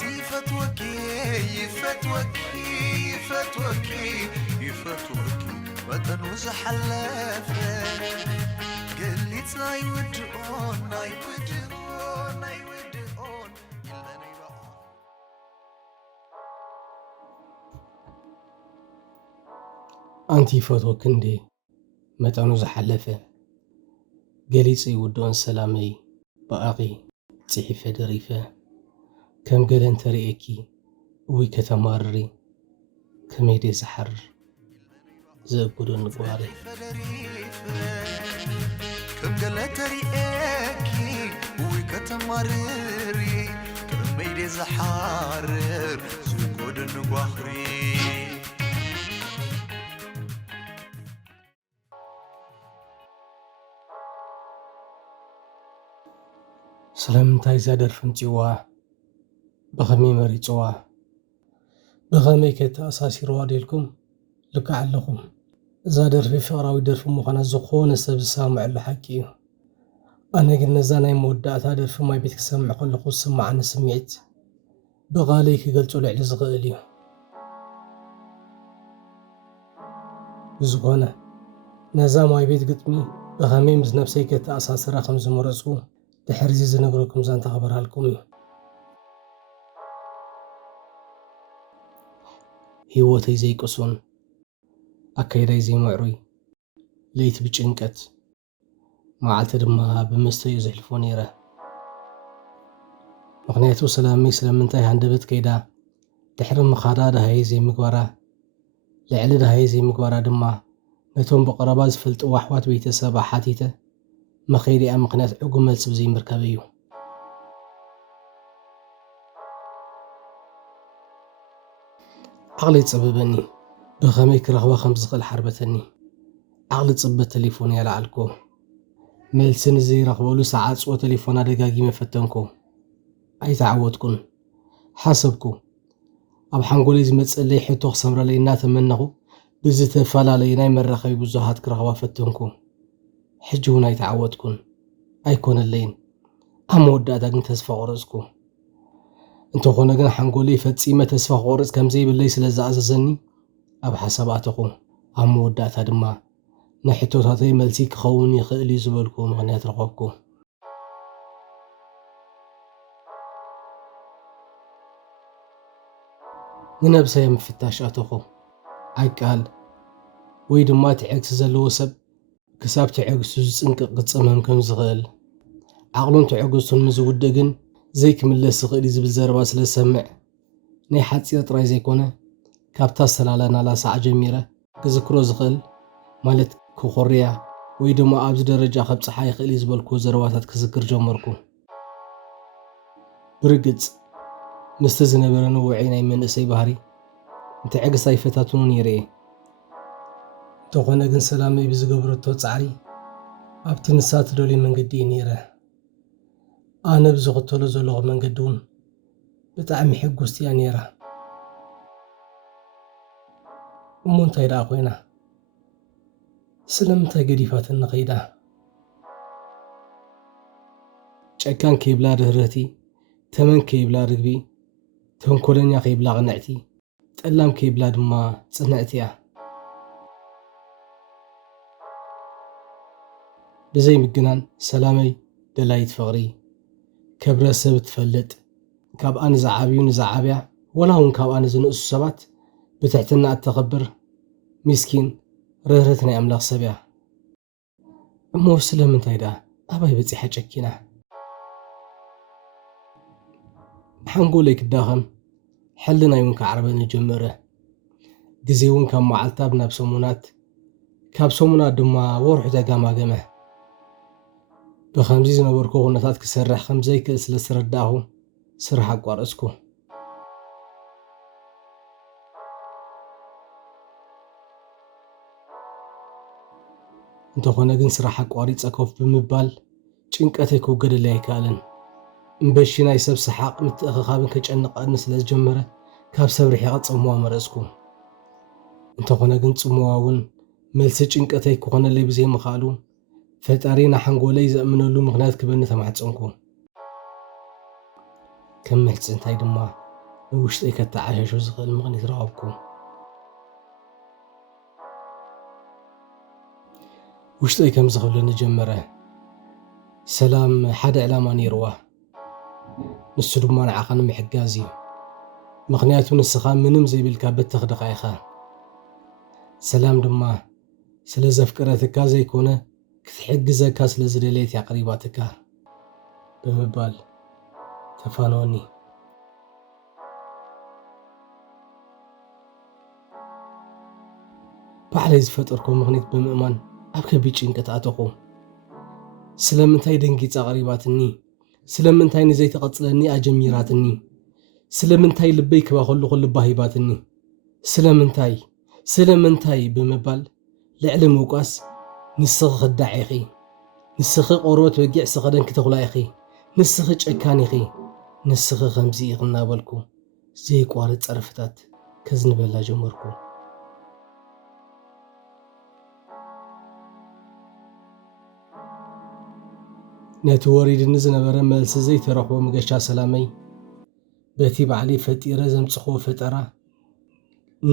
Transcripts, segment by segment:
أنتي فتوكي يفتوكي يفتوكي يفتوكي وتنوز حلافة قلت ناي ودون ناي ودون ناي ودون إلا نيبقى أنتي فتوك اندي ما تنوز حلافة قلت ودون سلامي بأغي تحفة دريفة كم قلن تريكي ويكتمارري كميدي سحر زبودو النقواري كم قلن تريكي ويكتمارري كميدي سحر زبودو النقواري سلامتاي زادر فنتيوا بخمي مريتوا بخمي كتا أساسي رواديلكم لك علقم زادر في فقراوي درف مخانا زخون السبب السامع اللحكي أنا قلنا زاناي مودات هادر في ماي بيتك سمع كل قوس سمع عن سمعت بغاليك قلتوا لعلي صغالي زغونة نزا ماي بيت قطمي بخمي مزنفسي كتا أساسي رقم زمرسو تحرزي زنقركم زان تخبرها لكم هيوتي زي قصون أكيداي زي معروي ليت بجنكت ما عالت دما بمستي يزحلفون يره مغنياتو سلامي سلامنتاي هندبت كيدا تحرم مخادا هاي زي مقبرة لعل هاي زي مقبرة دما نتون بقربا زفلت واحوات بيتسابا حاتيته مخيري أم مقنات عقم ملسب زي مركبيو عقلي تصببني بخميك رغوة خمس غل حربتني عقلي تصب التليفون يا لعلكو ملسن زي رغبولو ساعات صوت تليفونا دقاقي مفتنكو أي تعودكن حسبكو أب حنقولي زي متسألي حيتوخ سمرا لينا تمنغو بزيت فالا لينا مرخي بزوهات كرغوة فتنكو حجونا يتعودكن أيكون اللين أمود أداقن تسفى غرزكو انتو خونا قنا حنقولي فتسيمة تسفى غرز كم زي باللي سلزا أزازني أب حساباتكو أمود أدما نحيتو تاتي ملسيك خوني خيلي زبالكو مغنيات رغوكو ننبسا يمفتاش أتوخو عيقال ويدو ما تعيكس زلو سب كساب تعيكس زنك قصمهم كم زغال عقلون تعيكسون مزودقن زيك من اللي سغيلي زبل زرباس لسمع ني حاتسي طراي زيكونا كابتا سلالنا لا ساعة جميرة كذكرو زغل مالت كوخوريا ويدو ما أبز درجة خبص حاي خيلي زبالكو زرواتات كذكر جمركو برقص مستزنبرنو وعيني من اسي بهاري انت عقص ايفتاتون يري تخونا قن سلامي بزقبرتو تصعري ابتي نسات دولي من قدي نيره انا بزغطولو زلوغ من قدون بتعمي حقوستي نيره امون تايدا اخوينا سلمتا قديفات النقيدة چكان كيبلا رهرتي تمن كيبلا رقبي تنكولنيا كيبلا غنعتي تقلام كيبلا دما صنعتيا بزي مقنان سلامي دلايت فغري كبرا سبت فلت كاب أنا زعابي ونزعابيا ولا هون كاب أنا زنقص سبات بتعتنا التغبر مسكين رهرتني أملاق سبيا أمو سلم من تايدا أباي بتسي حاجكينا حنقولك الداخم حلنا يونك عربي نجمره جزيون كان معلتابنا بسمونات كاب سمونات دما وروح دقاما قمه بخمزي زنبركو غنطات كسرح خمزي كأس لسرداهو سرح أقوار اسكو انتو خونا قن سرح أقواري تساكوف بمبال چنكاتيكو قد اللي يكالن مبشينا يساب سحاق متأخخابن كجأنق أنس لازجمره كاب سبرحي غد صموا مرسكو انتو خونا قن صمواون ملسي چنكاتيكو خونا اللي بزي مخالو فتارينا حنقولي زأمنولو مغنات كبني تمحتصنكو كم محتصن تاي دما ንውሽጠይ ከተዓሸሹ ዝኽእል ምቕኒት ረኸብኩ ውሽጠይ ከም ዝኽብለኒ ጀመረ ሰላም ሓደ ዕላማ ነይርዋ ንሱ ድማ ንዓኻ ንምሕጋዝ እዩ ምኽንያቱ ንስኻ ምንም ዘይብልካ በተኽድኻ ኢኻ ሰላም ድማ ስለ ዘፍቅረትካ ዘይኮነ ክትሕግዘካ ስለ ዝደለየት እያ ቀሪባትካ ብምባል ተፋንወኒ ባዕለይ ዝፈጠርኩ ምኽኒት ብምእማን ኣብ ከቢድ ጭንቀት ኣተኹ ስለምንታይ ደንጊፃ ቀሪባትኒ ስለምንታይ ንዘይተቐፅለኒ ኣጀሚራትኒ ስለምንታይ ልበይ ክባኸሉ ልባ ሂባትኒ ስለምንታይ ብምባል ልዕሊ ምውቃስ ንስኺ ክዳዕ ኢኺ ንስኺ ቆርበት በጊዕ ስኸደን ክተኽላ ኢኺ ንስኺ ጨካን ኢኺ ንስኺ ከምዚ ኢኺ እናበልኩ ዘይቋርፅ ፀረፍታት ከዝንበላ ጀመርኩ ነቲ ወሪድኒ ዝነበረ መልሲ ዘይተረኽቦ ምገሻ ሰላመይ በቲ ባዕለይ ፈጢረ ዘምፅኽዎ ፈጠራ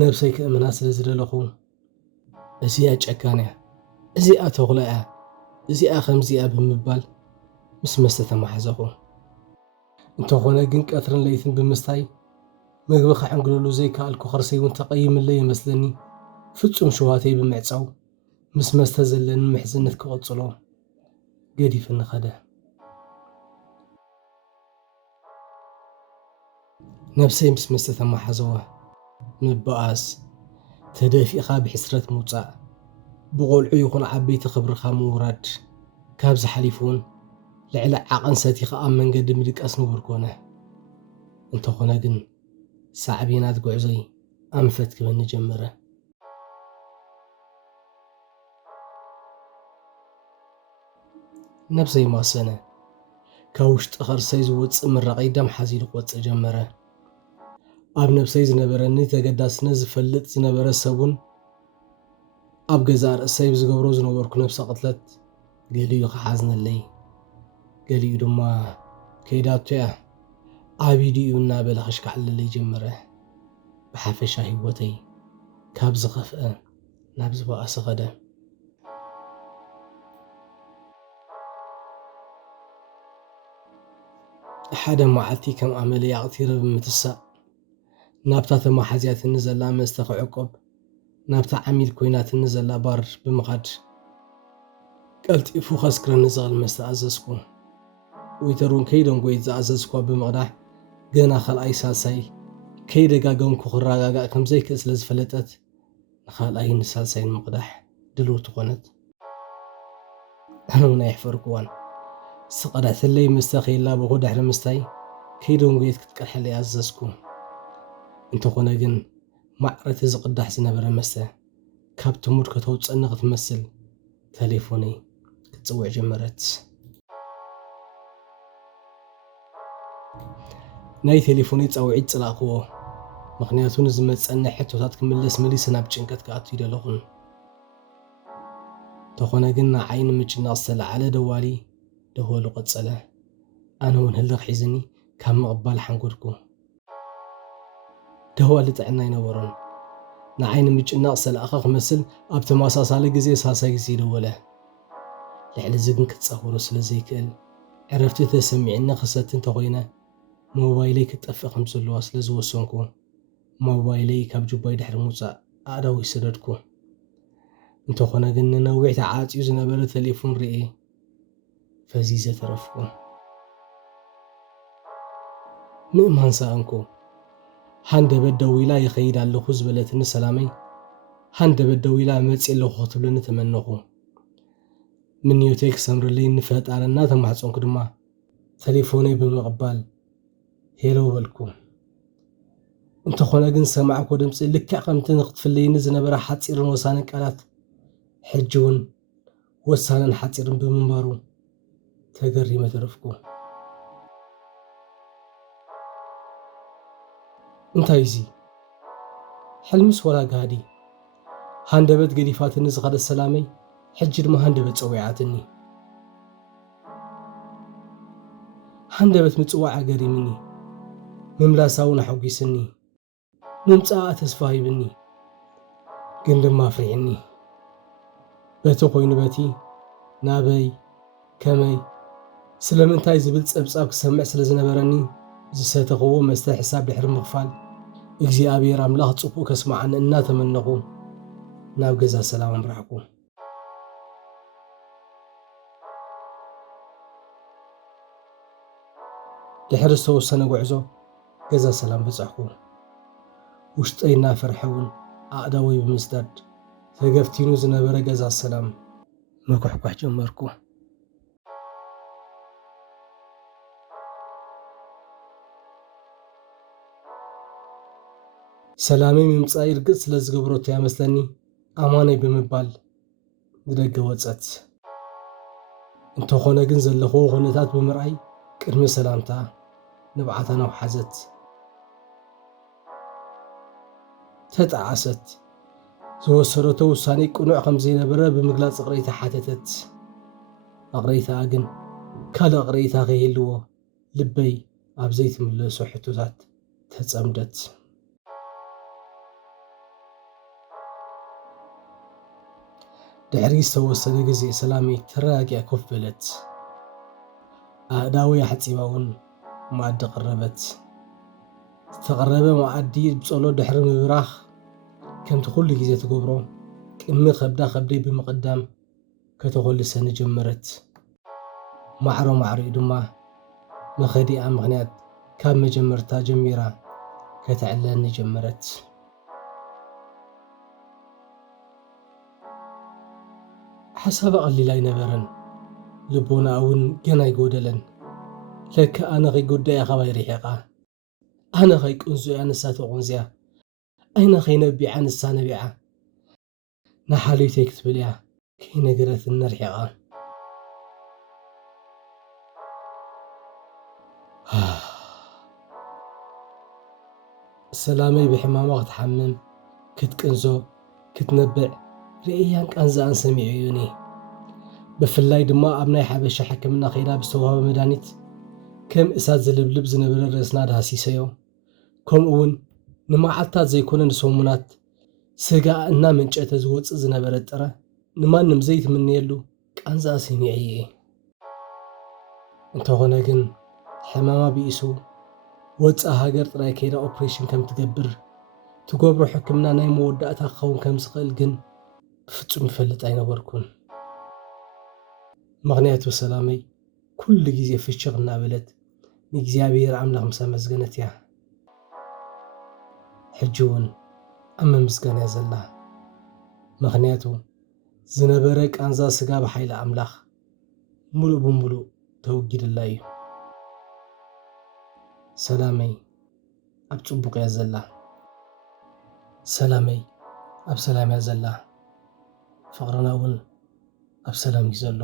ነብሰይ ክእምና ስለ ዝደለኹ እዚኣ ጨካን እያ እዚኣ ተኹላ እያ እዚኣ ከምዚኣ ብምባል ምስ መስተ ተማሓዘኹ እንተኾነ ግን ቀትርን ለይትን ብምስታይ ምግቢ ክዕንግለሉ ዘይከኣልኩ ከርሰይ እውን ተቐይምለይ ይመስለኒ ፍጹም ሸዋተይ ብምዕፃው ምስ መስተ ዘለኒ ምሕዝነት ክቕፅሎ ገዲፍኒ ኸደ ነብሰይ ምስ መስተ ተማሓዘወ ምበኣስ ተደፊእኻ ብሕስረት ምውፃእ ብቆልዑ ይኹን ዓበይቲ ክብርኻ ምውራድ ካብ ዝሓሊፉ እውን ልዕሊ ዓቐን ሰቲኻ ኣብ መንገዲ ምድቃስ ንቡር ኮነ እንተኾነ ግን ሳዕቤናት ጉዕዞይ ኣንፈት ክበኒ ጀመረ ነብሰይ ማሰነ ካብ ውሽጢ ከርሰይ ዝወፅእ ምራቐይ ደም ሓዚሉ ክወፅእ ጀመረ ኣብ ነብሰይ ዝነበረኒ ተገዳስነት ዝፈልጥ ዝነበረ ሰቡን ኣብ ገዛ ርእሰይ ብዝገብሮ ዝነበርኩ ነብሰ ቅትለት ገሊኡ ክሓዝነለይ ገሊኡ ድማ ከይዳቶ እያ ዓቢድ እዩ እናበለ ክሽካዕለለይ ጀመረ ብሓፈሻ ሂወተይ ካብ ዝኸፍአ ናብ ዝበኣሰ ኸደ ሓደ መዓልቲ ከም ኣመለይ ኣቕቲረ ብምትሳእ ናብታ ተማሓዝያትኒ ዘላ መስተ ክዕቆብ ናብታ ዓሚል ኮይናትኒ ዘላ ባር ብምኻድ ቀልጢፉ ከስክረኒ ዝኽእል መስተ ኣዘዝኩ ወይተር እውን ከይደንጎይት ዝኣዘዝኳ ብምቕዳሕ ገና ካልኣይ ሳልሳይ ከይደጋገምኩ ክረጋጋእ ከም ዘይክእል ስለ ዝፈለጠት ንኻልኣይን ሳልሳይን ምቕዳሕ ድልውቲ ኮነት ኣነ እውን ኣይሕፈርክዋን ዝቐዳሕተለይ መስተ ከይላበኹ ድሕሪ ምስታይ ከይደንጎየት ክትቀድሐለይ ኣዘዝኩ እንተኾነ ግን ማዕረቲ ዝቕዳሕ ዝነበረ መስተ ካብቲ ሙድ ከተውፀኒ ክትመስል ቴሌፎነይ ክትፅውዕ ጀመረት ናይ ቴሌፎነይ ፃውዒት ፅላእኽዎ ምክንያቱ ንዝመፀኒ ሕቶታት ክምለስ መሊሰ ናብ ጭንቀት ክኣቱ ይደለኹን እንተኾነ ግን ንዓይ ንምጭናቕ ዝተለዓለ ደዋሊ ደወሉ ቀፀለ ኣነ እውን ህልኽ ሒዝኒ ካብ ምቕባል ሓንጎድኩ ደዋሊ ጥዕና ይነበሮን ንዓይ ንምጭናቕ ዝተለኣኸ ክመስል ኣብ ተመሳሳሊ ግዜ ሳልሳይ ግዜ ደወለ ልዕሊ እዚ ግን ክትፀውሮ ስለ ዘይክእል ዕረፍቲ ተሰሚዕኒ ክሰቲ እንተኾይነ ሞባይለይ ክትጠፍእ ከም ዘለዋ ስለ ዝወሰንኩ ሞባይለይ ካብ ጁባይ ድሕሪ ምውፃእ ኣእዳው ይሰደድኩ እንተኾነ ግን ንነዊሕ ተዓፅዩ ዝነበረ ቴሌፎን ርኤ ፈዚዘ ተረፍኩ ምእማን ሰኣንኩ ሃንደበት ደው ኢላ ይኸይድ ኣለኹ ዝበለትኒ ሰላመይ ሃንደበት ደው ኢላ መፂእ ኣለኹ ክትብለኒ ተመነኹ ምንዮተይ ክሰምርለይ ንፈጣረና ተማሕፀንኩ ድማ ቴሌፎነይ ብምቕባል ሄሎ በልኩ እንተኾነ ግን ሰማዕኮ ድምፂ ልክዕ ከምቲ ንክትፍለይኒ ዝነበረ ሓፂርን ወሳንን ቃላት ሕጂ እውን ወሳንን ሓፂርን ብምንባሩ ተገሪመ ተረፍኩ እንታይ እዚ ሕልምስ ወላ ጋዲ ሃንደበት ገዲፋትኒ ዝኸደት ሰላመይ ሕጂ ድማ ሃንደበት ፀዊዓትኒ ሃንደበት ምፅዋዕ ገሪምኒ ምምላሳውን ሓጒስኒ ምምፃኣ ተስፋ ሂብኒ ግን ድማ ኣፍሪሕኒ በቲ ኮይኑ በቲ ናበይ ከመይ ስለምንታይ ዝብል ፀብፃብ ክሰምዕ ስለ ዝነበረኒ ዝሰተኽዎ መስተ ሕሳብ ድሕሪ ምኽፋል እግዚኣብሔር ኣምላኽ ፅቡቕ ከስማዓኒ እናተመነኹ ናብ ገዛ ሰላም ኣምራሕኩ ድሕሪ ዝተወሰነ ጉዕዞ ገዛ ሰላም በፃሕኩ ውሽጠይ እናፈርሐ እውን ኣእዳወይ ብምስዳድ ተገፍቲኑ ዝነበረ ገዛ ሰላም መኩሕኳሕ ጀመርኩ ሰላመይ ምምፃእ ይርግፅ ስለ ዝገብሮቶ ያመስለኒ ኣማነይ ብምባል ንደገ ወፀት እንተኾነ ግን ዘለኽዎ ኩነታት ብምርኣይ ቅድሚ ሰላምታ ንብዓታ ናውሓዘት ተጣዓሰት ዝወሰደቶ ውሳኔ ቅኑዕ ከም ዘይነበረ ብምግላፅ ኣቕረይታ ሓተተት ኣቕረይታ ግን ካልእ ኣቕረይታ ከይህልዎ ልበይ ኣብ ዘይትምለሶ ሕቶታት ተፀምደት ድሕሪ ዝተወሰነ ግዜ ሰላመይ ተረጋጊኣ ኮፍ በለት ኣእዳወይ ሓፂባ እውን መኣዲ ቀረበት ዝተቐረበ መኣዲ ብፀሎት ድሕሪ ምብራኽ ከምቲ ኩሉ ግዜ ትገብሮ ቅድሚ ከብዳ ከብደይ ብምቕዳም ከተኮልሰኒ ጀመረት ማዕሮ ማዕሪኡ ድማ መኸዲኣ ምክንያት ካብ መጀመርታ ጀሚራ ከተዕለኒ ጀመረት ሓሳብ ቀሊል ኣይነበረን ልቦና እውን ገና ይጎደለን ለካ ኣነ ከይጎዳእያ ኸባይ ርሒቓ ኣነ ከይቅንዝያ ንሳ ተቆንዝያ ኣይነ ከይነቢዓ ንሳ ነቢዓ ናሓለይተይ ክትብል እያ ከይነገረትን ነርሒቓ ሰላመይ ብሕማማ ክትሓምም ክትቅንዞ ክትነብዕ ርእያን ቃንዛኣን ሰሚዑ እዩኒ ብፍላይ ድማ ኣብ ናይ ሓበሻ ሕክምና ኸይዳ ብዝተዋህበ መድሃኒት ከም እሳት ዝልብልብ ዝነበረ ርእስና ዳሃሲሰዮ ከምኡ እውን ንመዓልታት ዘይኮነ ንሰሙናት ስጋ እናመንጨተ ዝወፅእ ዝነበረ ጥረ ንማንም ዘይትምንየሉ ቃንዛኣ ሰሚዐ እየ እንተኾነ ግን ሕማማ ቢእሱ ወፃእ ሃገር ጥራይ ከይዳ ኦፕሬሽን ከም ትገብር ትገብሮ ሕክምና ናይ መወዳእታ ክኸውን ከም ዝኽእል ግን ብፍጹም ይፈልጥ ኣይነበርኩን ምክንያቱ ሰላመይ ኩሉ ግዜ ፍሽኽ እናበለት ንእግዚኣብሔር ኣምላኽ ምስ ኣመስገነት እያ ሕጂ እውን ኣብ መምስጋን እያ ዘላ ምክንያቱ ዝነበረ ቃንዛ ስጋ ብሓይሊ ኣምላኽ ሙሉእ ብምሉእ ተወጊድላ እዩ ሰላመይ ኣብ ፅቡቕ እያ ዘላ ሰላመይ ኣብ ሰላም እያ ዘላ ፍቕርና እውን ኣብ ሰላም እዩ ዘሎ